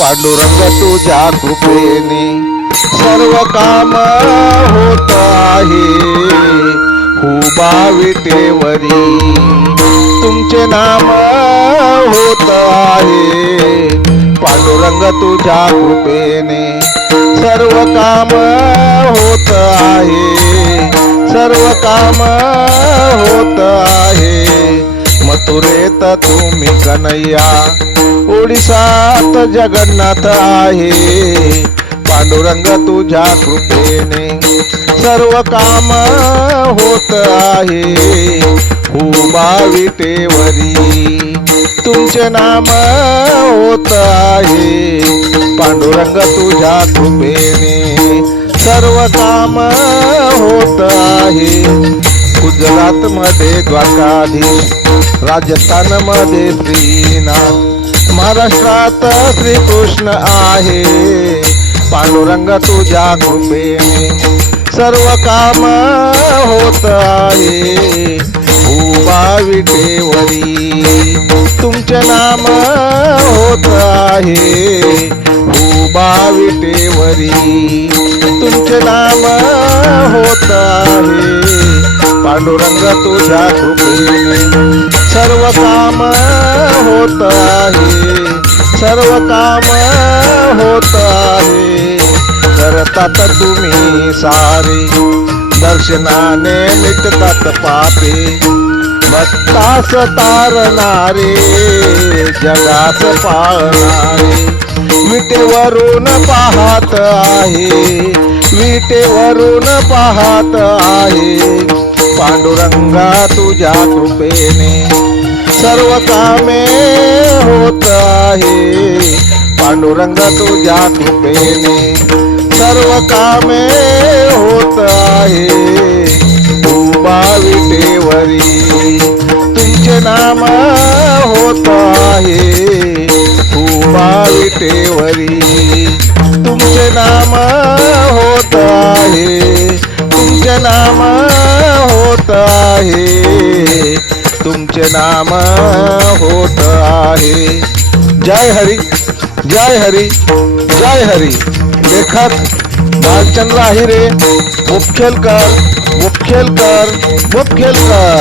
पांडुरंग तुझ्या कृपेने सर्व काम होत आहे. हुबा विटेवरी तुमचे नाम होत आहे. पांडुरंग तुझ्या कृपेने सर्व काम होत आहे. सर्व काम होत आहे. मथुरेत तुम्ही कन्हैया ओडिसात जगन्नाथ आहे. पांडुरंग तुझ्या कृपेने सर्व काम होत आहे. हुबा टेवरी तुमचे नाम होत आहे. पांडुरंग तुझ्या कृपेने सर्व काम होत आहे. गुजरात मध्ये द्वारकाधीश राजस्थानमध्ये श्रीनाथ महाराष्ट्रात श्रीकृष्ण आहे. पांडुरंग तुझ्या कृपेने सर्व काम होत आहे. उभा विटेवरी तुमचे नाम होत आहे. उभा विटेवरी तुमचे नाम होत आहे. पांडुरंग तुझ्या कृपेने सर्व काम होत आहे सर्व काम होत आहे करतात तुम्ही सारे. दर्शनाने मिटतात पापे. भक्तास तारणारे जगात पाळणारे. विटेवरून पाहत आहे. विटेवरून पाहत आहे. पांडुरंगा तुझ्या कृपेने सर्व कामे होत आहे. पांडुरंग तुझ्या कृपेने सर्व कामे होत आहे. उभा विटेवरी तुमचे नाम होत आहे. उभा विटेवरी तुमचे नाम होत आहे. तुमचे नाम होत आहे नाम होत आहे. जय हरी जय हरी जय हरी. लेखक भालचंद्र आहिरे मुखेलकर मुखेलकर मुखेलकर